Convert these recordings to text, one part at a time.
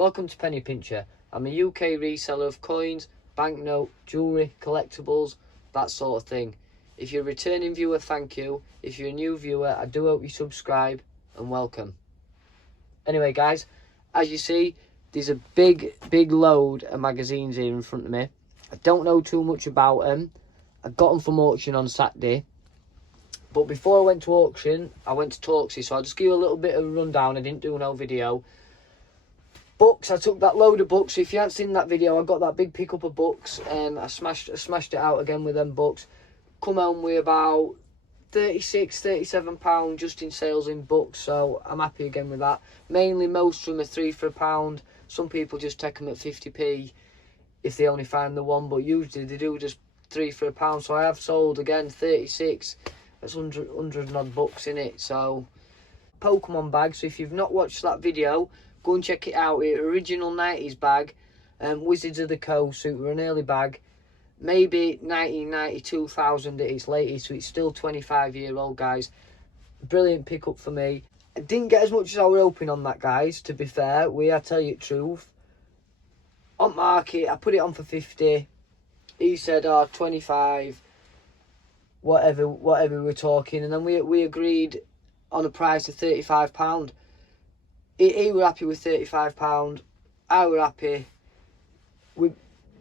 Welcome to Penny Pincher. I'm a UK reseller of coins, banknote, jewellery, collectibles, that sort of thing. If you're a returning viewer, thank you. If you're a new viewer, I do hope you subscribe and welcome. Anyway guys, as you see, there's a big load of magazines here in front of me. I don't know too much about them. I got them from auction on Saturday. But before I went to auction, I went to Torksy, so I'll just give you a little bit of a rundown. I didn't do no video. Books, I took that load of books. If you haven't seen that video, I got that big pickup of books. I smashed it out again with them books. Come home with about £36–37 just in sales in books, so I'm happy again with that. Mainly, most of them are 3 for £1. Some people just take them at 50p if they only find the one, but usually they do just 3 for £1. So I have sold again 36. That's 100 and odd books in it. So Pokemon bag. So if you've not watched that video, go and check it out. Original 90s bag. Wizards of the Coast. So it were an early bag. Maybe 1990, 2000 at its latest. So it's still 25-year-old, guys. Brilliant pickup for me. I didn't get as much as I was hoping on that, guys. To be fair, I tell you the truth. On market, I put it on for 50. He said, 25. Whatever we were talking, and then we agreed on a price of £35. He were happy with £35. I were happy. We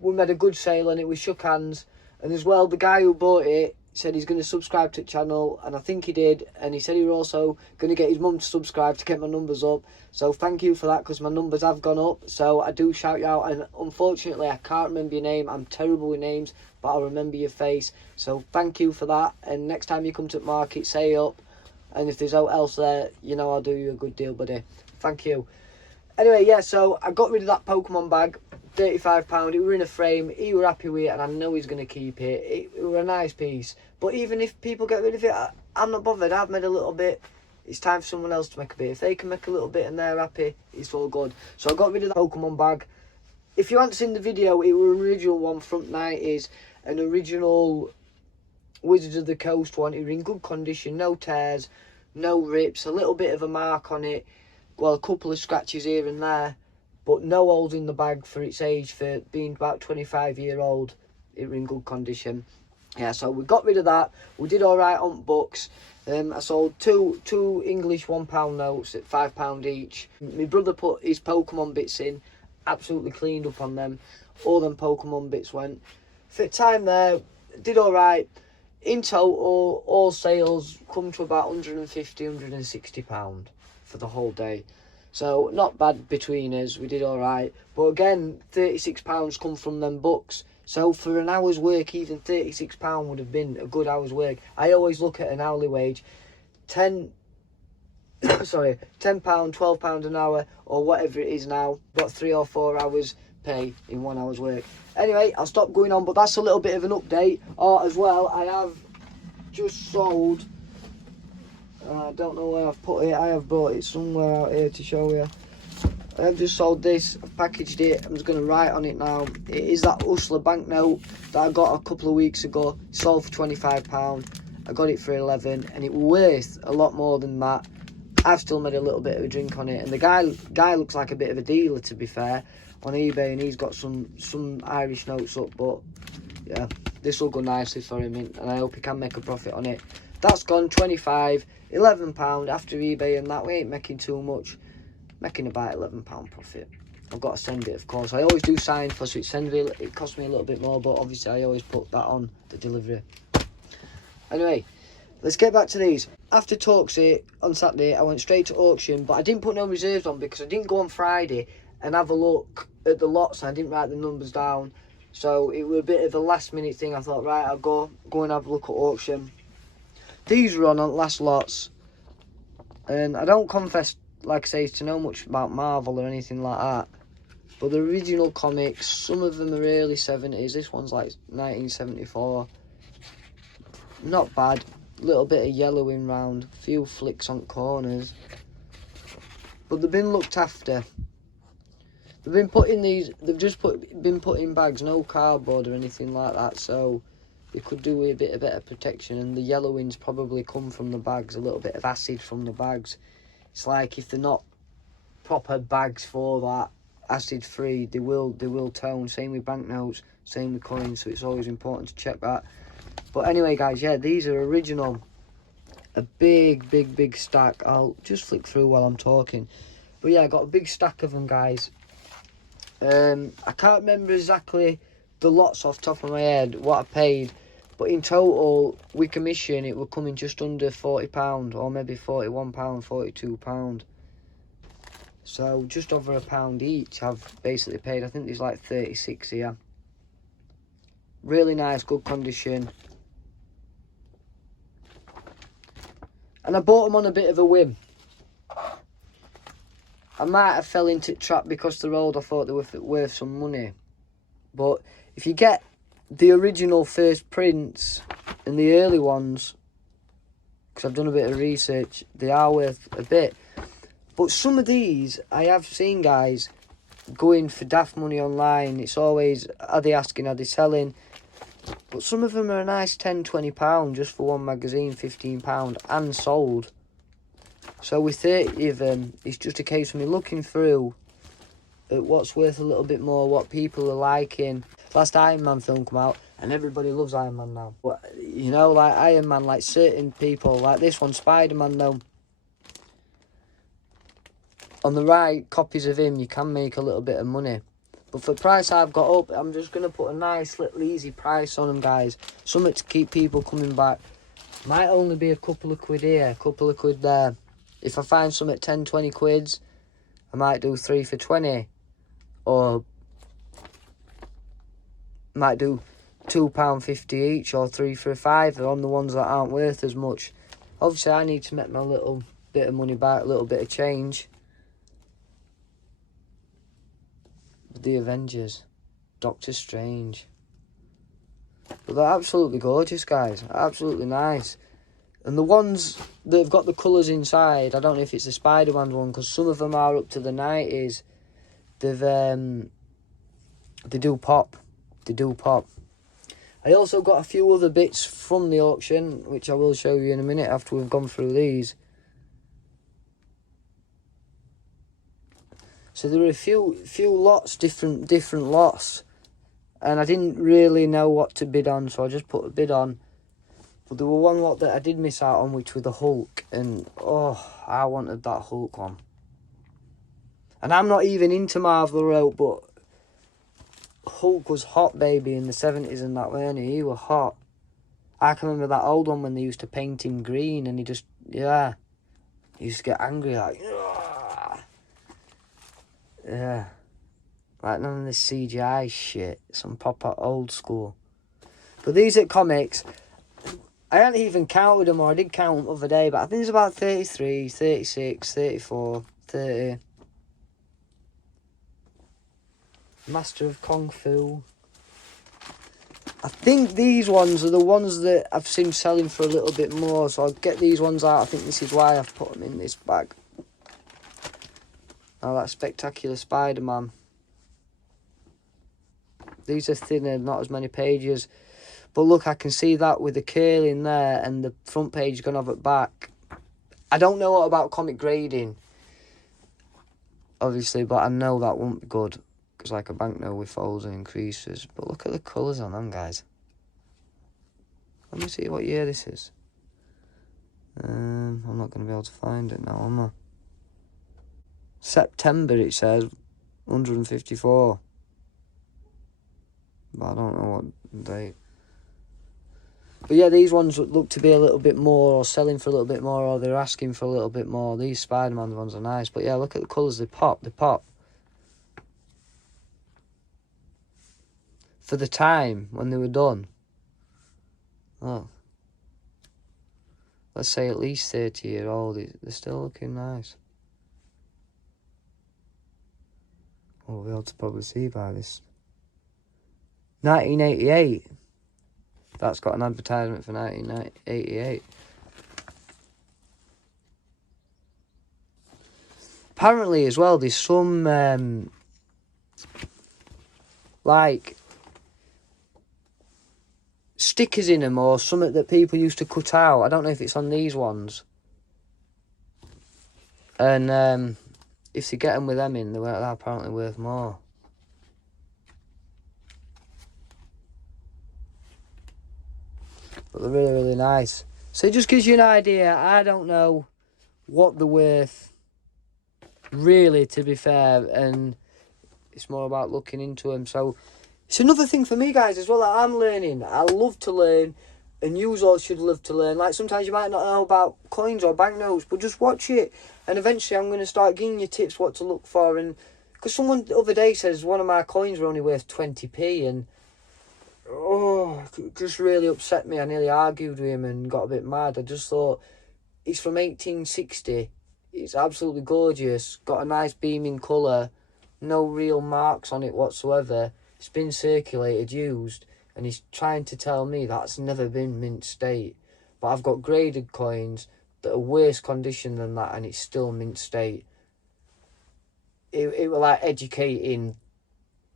made a good sale on it. We shook hands, and as well, the guy who bought it said he's going to subscribe to the channel, and I think he did. And he said he were also going to get his mum to subscribe to get my numbers up. So thank you for that, because my numbers have gone up. So I do shout you out, and unfortunately I can't remember your name. I'm terrible with names, but I'll remember your face. So thank you for that. And next time you come to the market, say up. And if there's out else there, you know I'll do you a good deal, buddy. Thank you. Anyway, yeah, so I got rid of that Pokemon bag. £35. It were in a frame. He were happy with it, and I know he's going to keep it. It were a nice piece. But even if people get rid of it, I'm not bothered. I've made a little bit. It's time for someone else to make a bit. If they can make a little bit and they're happy, it's all good. So I got rid of the Pokemon bag. If you haven't seen the video, it were an original one, front 90s. An original Wizards of the Coast one. It were in good condition. No tears, no rips. A little bit of a mark on it. Well, a couple of scratches here and there. But no holes in the bag for its age, for being about 25-year-old. It were in good condition. Yeah, so we got rid of that. We did all right on books. I sold two English £1 notes at £5 each. My brother put his Pokemon bits in. Absolutely cleaned up on them. All them Pokemon bits went. For the time there, did all right. In total, all sales come to about £150, £160 for the whole day. So, not bad between us, we did alright. But again, £36 come from them books. So, for an hour's work, even £36 would have been a good hour's work. I always look at an hourly wage. £10, £12 an hour, or whatever it is now. Got 3 or 4 hours pay in 1 hour's work. Anyway, I'll stop going on, but that's a little bit of an update. As well, I have just sold... I don't know where I've put it. I have brought it somewhere out here to show you. I have just sold this. I've packaged it. I'm just going to write on it now. It is that Hustler banknote that I got a couple of weeks ago. Sold for £25. I got it for 11, and it was worth a lot more than that. I've still made a little bit of a drink on it, and the guy looks like a bit of a dealer, to be fair, on eBay, and he's got some Irish notes up. But yeah, this will go nicely for him, and I hope he can make a profit on it. That's gone 25, £11 after eBay, and that we ain't making too much. Making about £11 profit. I've got to send it, of course. I always do sign for, so it costs me a little bit more, but obviously I always put that on the delivery. Anyway, let's get back to these. After Torksy on Saturday, I went straight to auction, but I didn't put no reserves on because I didn't go on Friday and have a look at the lots. I didn't write the numbers down, so it was a bit of a last minute thing. I thought, right, I'll go and have a look at auction. These were on last lots, and I don't confess, like I say, to know much about Marvel or anything like that, but the original comics, some of them are early 70s, this one's like 1974, not bad, little bit of yellowing round, few flicks on corners, but they've been looked after. They've been put in these, been put in bags, no cardboard or anything like that, so they could do with a bit of better protection, and the yellowings probably come from the bags, a little bit of acid from the bags. It's like if they're not proper bags for that, acid free. They will tone. Same with banknotes, same with coins, so it's always important to check that. But anyway guys, yeah, these are original. A big stack. I'll just flick through while I'm talking. But yeah, I got a big stack of them, guys. I can't remember exactly the lots off the top of my head, what I paid. But in total, with commission, it will come in just under £40, or maybe £41, £42. So just over £1 each I've basically paid. I think there's like 36 here. Really nice, good condition. And I bought them on a bit of a whim. I might have fell into the trap because they're old. I thought they were worth some money. But if you get the original first prints and the early ones, because I've done a bit of research, they are worth a bit. But some of these I have seen guys going for daft money online. It's always, are they asking, are they selling? But some of them are a nice £10, £20 just for one magazine, £15, and sold. So with 30 of them, it's just a case of me looking through at what's worth a little bit more, what people are liking. Last Iron Man film come out, and everybody loves Iron Man now. But, you know, like Iron Man, like certain people, like this one, Spider-Man though. On the right copies of him, you can make a little bit of money. But for the price I've got up, I'm just going to put a nice little easy price on them, guys. Something to keep people coming back. Might only be a couple of quid here, a couple of quid there. If I find some at 10, 20 quids, I might do 3 for 20. Or might do £2.50 each, or 3 for a £5 on the ones that aren't worth as much. Obviously, I need to make my little bit of money back, a little bit of change. The Avengers, Doctor Strange. But they're absolutely gorgeous, guys. Absolutely nice. And the ones that have got the colours inside, I don't know if it's the Spider-Man one, because some of them are up to the 90s. They do pop. They do pop. I also got a few other bits from the auction, which I will show you in a minute after we've gone through these. So there were a few lots, different lots. And I didn't really know what to bid on, so I just put a bid on. But there were one lot that I did miss out on, which was the Hulk. And, oh, I wanted that Hulk one. And I'm not even into Marvel Road, but Hulk was hot, baby, in the 70s and that, weren't he? He was hot. I can remember that old one when they used to paint him green, and he just, yeah. He used to get angry, like, yeah. Like none of this CGI shit. Some proper old school. But these are comics. I hadn't even counted them, or I did count them the other day, but I think it's about 33, 36, 34, 30. Master of Kung Fu. I think these ones are the ones that I've seen selling for a little bit more, so I'll get these ones out. I think this is why I've put them in this bag. Now that Spectacular Spider-Man. These are thinner, not as many pages. But look, I can see that with the curl in there and the front page gone off at back. I don't know what about comic grading, obviously, but I know that won't be good. Because like a banknote with folds and increases. But look at the colours on them, guys. Let me see what year this is. I'm not going to be able to find it now, am I? September, it says. 154. But I don't know what date. But yeah, these ones look to be a little bit more, or selling for a little bit more, or they're asking for a little bit more. These Spider-Man ones are nice. But yeah, look at the colours. They pop. They pop. For the time when they were done. Oh. Let's say at least 30-year-old. They're still looking nice. We'll be able to probably see by this. 1988. That's got an advertisement for 1988. Apparently as well, there's some like stickers in them, or something that people used to cut out. I don't know if it's on these ones. And if they get them with them in, they're apparently worth more. But they're really, really nice. So it just gives you an idea. I don't know what they're worth, really, to be fair, and it's more about looking into them. So it's another thing for me, guys, as well, that I'm learning. I love to learn, and you all should love to learn. Like, sometimes you might not know about coins or banknotes, but just watch it, and eventually I'm going to start giving you tips what to look for. And because someone the other day says one of my coins were only worth 20p, and oh, it just really upset me. I nearly argued with him and got a bit mad. I just thought, it's from 1860. It's absolutely gorgeous. Got a nice beaming colour. No real marks on it whatsoever. It's been circulated, used, and he's trying to tell me that's never been mint state. But I've got graded coins that are worse condition than that, and it's still mint state. It was like educating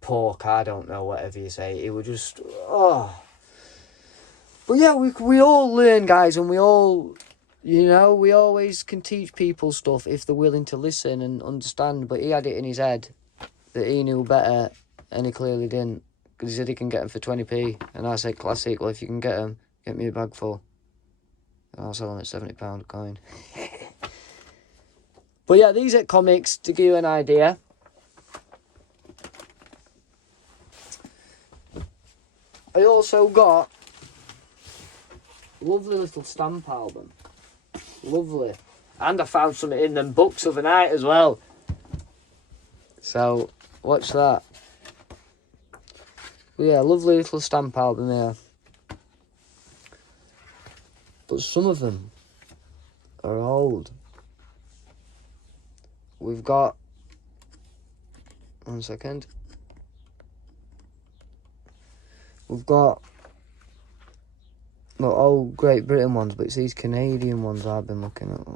pork, I don't know, whatever you say. It was just, oh. But yeah, we all learn, guys, and we all, you know, we always can teach people stuff if they're willing to listen and understand. But he had it in his head that he knew better, and he clearly didn't, because he said he can get them for 20p, and I said, classic, well, if you can get them, get me a bag full. And I'll sell them at £70 a coin. But yeah, these are comics to give you an idea. I also got a lovely little stamp album. Lovely. And I found something in them books overnight as well. So, watch that. But yeah, lovely little stamp album here. But some of them are old. We've got... One second. We've got... not old Great Britain ones, but it's these Canadian ones I've been looking at.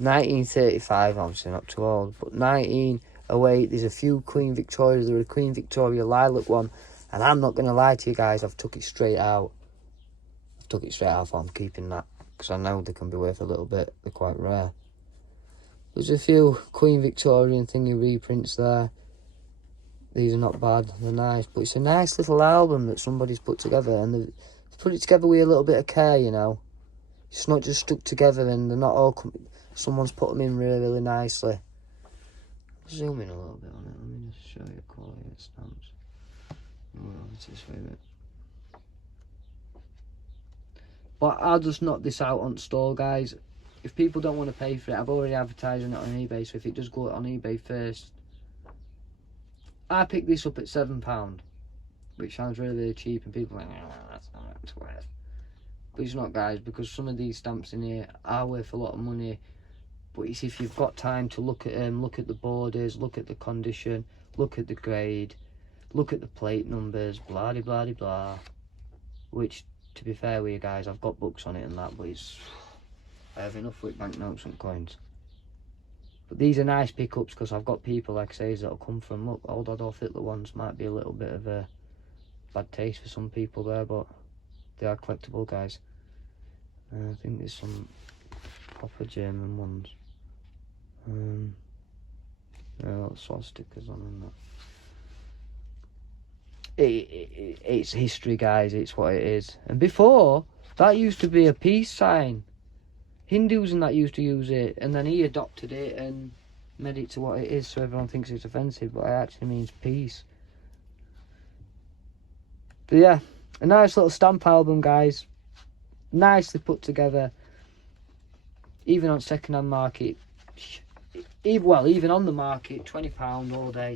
1935, obviously not too old, but 1908, there's a few Queen Victoria. There's a Queen Victoria lilac one, and I'm not going to lie to you guys, I've took it straight out. I'm keeping that, because I know they can be worth a little bit. They're quite rare. There's a few Queen Victorian thingy reprints there. These are not bad, they're nice, but it's a nice little album that somebody's put together, and they've put it together with a little bit of care, you know. It's not just stuck together, and they're not all... someone's put them in really, really nicely. Zoom in a little bit on it, let me just show you the quality of the stamps. But I'll just knock this out on store, guys. If people don't want to pay for it, I've already advertised it on eBay, so if it does go on eBay first, I picked this up at £7, which sounds really, really cheap, and people are like, oh, that's not what it's worth. But it's not, guys, because some of these stamps in here are worth a lot of money. But it's if you've got time to look at them, look at the borders, look at the condition, look at the grade, look at the plate numbers, blah de blah de blah. Which, to be fair with you guys, I've got books on it and that, but I have enough with banknotes and coins. But these are nice pickups, because I've got people, like I say, that'll come from, look, old Adolf Hitler ones might be a little bit of a bad taste for some people there, but they are collectible, guys. I think there's some proper German ones. Yeah, lots of stickers on and that. It's history, guys, it's what it is. And before, that used to be a peace sign. Hindus and that used to use it, and then he adopted it and made it to what it is, so everyone thinks it's offensive, but it actually means peace. But yeah, a nice little stamp album, guys. Nicely put together. Even on second-hand market, even on the market, £20 all day.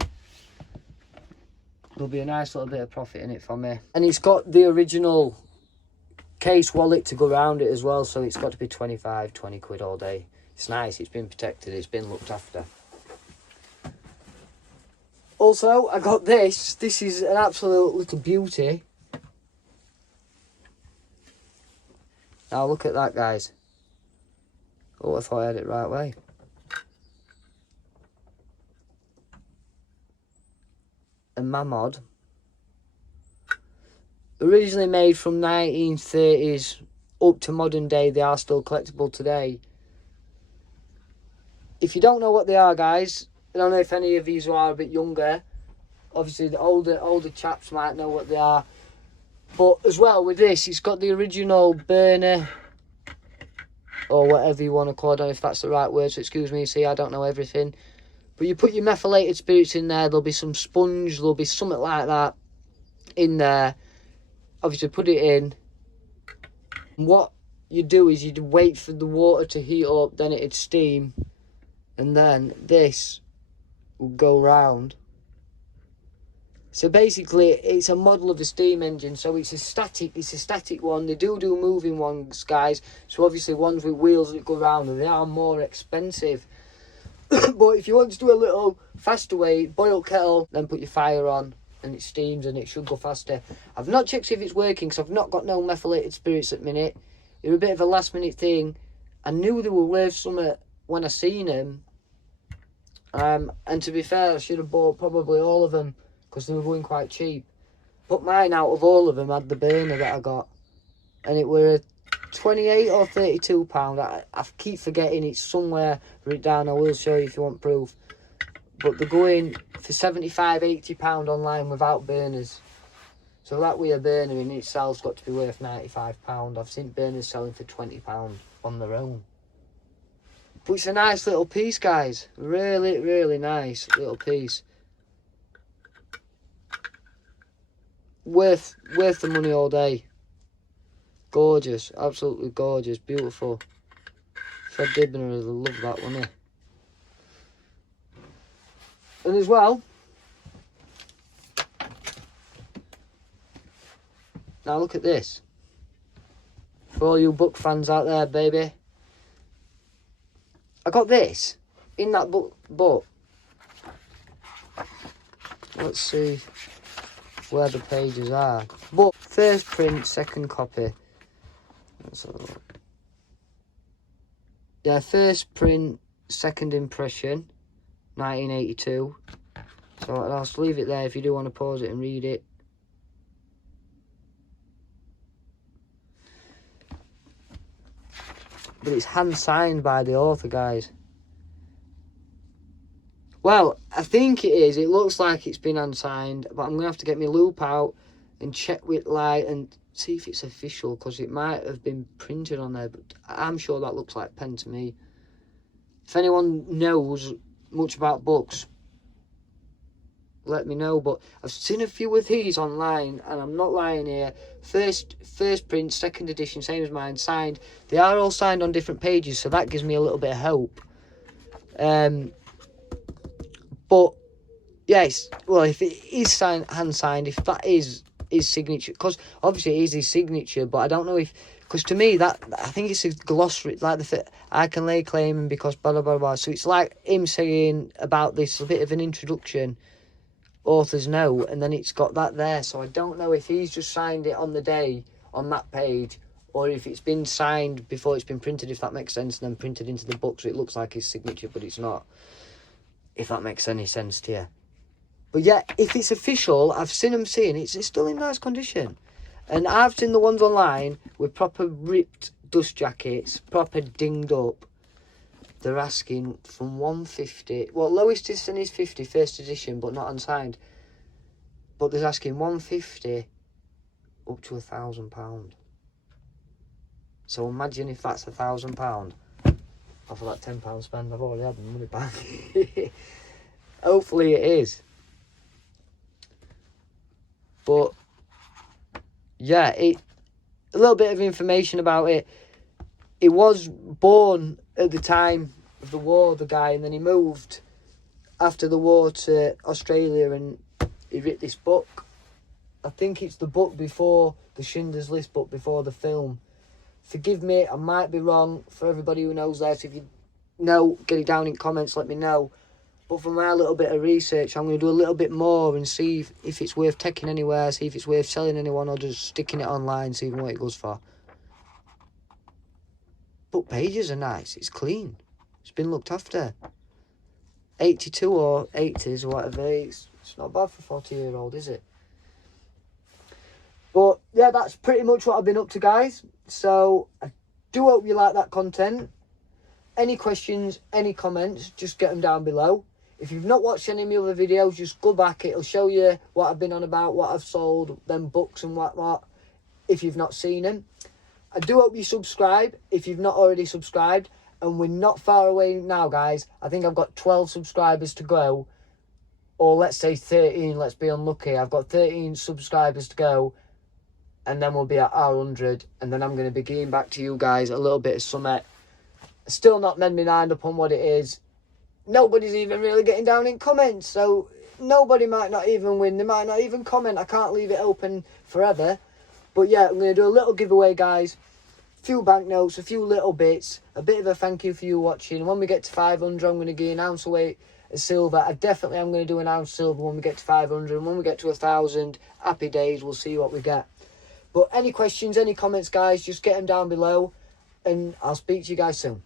There'll be a nice little bit of profit in it for me. And it's got the original case wallet to go around it as well, so it's got to be 20 quid all day. It's nice, it's been protected, it's been looked after. Also, I got this. This is an absolute little beauty. Now look at that, guys. Oh, I thought I had it right way. A mamod. Originally made from 1930s up to modern day, they are still collectible today. if you don't know what they are, guys, I don't know if any of these are a bit younger. Obviously, the older chaps might know what they are. But as well with this, it's got the original burner, or whatever you want to call it. I don't know if that's the right word, so excuse me, see, I don't know everything. But you put your methylated spirits in there, there'll be some sponge, there'll be something like that in there. Obviously, put it in. What you do is you'd wait for the water to heat up, then it'd steam, and then this will go round. So basically, it's a model of a steam engine. So it's a static one. They do moving ones, guys. So obviously, ones with wheels that go round, and they are more expensive. But if you want to do a little faster way, boil kettle, then put your fire on, and it steams, and it should go faster. I've not checked if it's working, because I've not got no methylated spirits at the minute. They're a bit of a last minute thing. I knew they were worth something when I seen them. And to be fair, I should have bought probably all of them, because they were going quite cheap. But mine, out of all of them, had the burner that I got. And it were 28 or 32 pound. I keep forgetting, it's somewhere written down. I will show you if you want proof. But they're going for 75, 80 pound online without burners. So that with a burner in itself's got to be worth 95 pound. I've seen burners selling for 20 pound on their own. But it's a nice little piece, guys. Really, really nice little piece. Worth the money all day. Gorgeous, absolutely gorgeous, beautiful. Fred Dibner would love that, wouldn't he? And as well, now look at this. For all you book fans out there, baby. I got this in that book. Let's see where the pages are. But first print, second copy. Let's have a look. Yeah, first print, second impression, 1982. So I'll just leave it there if you do want to pause it and read it. But it's hand signed by the author, guys. Well, I think it is. It looks like it's been hand signed, but I'm going to have to get my loop out and check with light and see if it's official, because it might have been printed on there, but I'm sure that looks like pen to me. If anyone knows much about books, let me know. But I've seen a few of these online, and I'm not lying here. First print, second edition, same as mine, signed. They are all signed on different pages, so that gives me a little bit of hope. But yes, well, if it is hand signed, if that is his signature, because obviously it is his signature, but I don't know if, because to me that, I think it's a glossary, like I can lay claim, and because blah blah blah blah. So it's like him saying about this, a bit of an introduction, author's note, and then it's got that there. So I don't know if he's just signed it on the day on that page, or if it's been signed before it's been printed, if that makes sense, and then printed into the book, so it looks like his signature, but it's not. If that makes any sense to you. But yeah, if it's official, I've seen them saying it's still in nice condition. And I've seen the ones online with proper ripped dust jackets, proper dinged up. They're asking from 150. Well, lowest is 50, first edition, but not unsigned. But they're asking 150 up to £1,000. So imagine if that's £1,000. Off of that £10 spend, I've already had the money back. Hopefully it is. But yeah, a little bit of information about it. He was born at the time of the war, the guy, and then he moved after the war to Australia, and he wrote this book. I think it's the book before the Schindler's List book, before the film. Forgive me, I might be wrong. For everybody who knows that, if you know, get it down in comments, let me know. But from my little bit of research, I'm going to do a little bit more and see if it's worth taking anywhere, see if it's worth selling anyone, or just sticking it online, see what it goes for. But pages are nice, it's clean, it's been looked after. 82 or 80s or whatever, it's not bad for a 40-year-old, is it? But yeah, that's pretty much what I've been up to, guys. So I do hope you like that content. Any questions, any comments, just get them down below. If you've not watched any of my other videos, just go back. It'll show you what I've been on about, what I've sold, them books and whatnot, if you've not seen them. I do hope you subscribe if you've not already subscribed. And we're not far away now, guys. I think I've got 12 subscribers to go. Or let's say 13, let's be unlucky. I've got 13 subscribers to go. And then we'll be at our 100. And then I'm going to be giving back to you guys a little bit of summit. Still not made my mind up on what it is. Nobody's even really getting down in comments. So nobody might not even win. They might not even comment. I can't leave it open forever. But yeah, I'm going to do a little giveaway, guys. A few banknotes, a few little bits. A bit of a thank you for you watching. And when we get to 500, I'm going to give an ounce away of silver. I definitely am going to do an ounce silver when we get to 500. And when we get to 1,000, happy days. We'll see what we get. But any questions, any comments, guys, just get them down below. And I'll speak to you guys soon.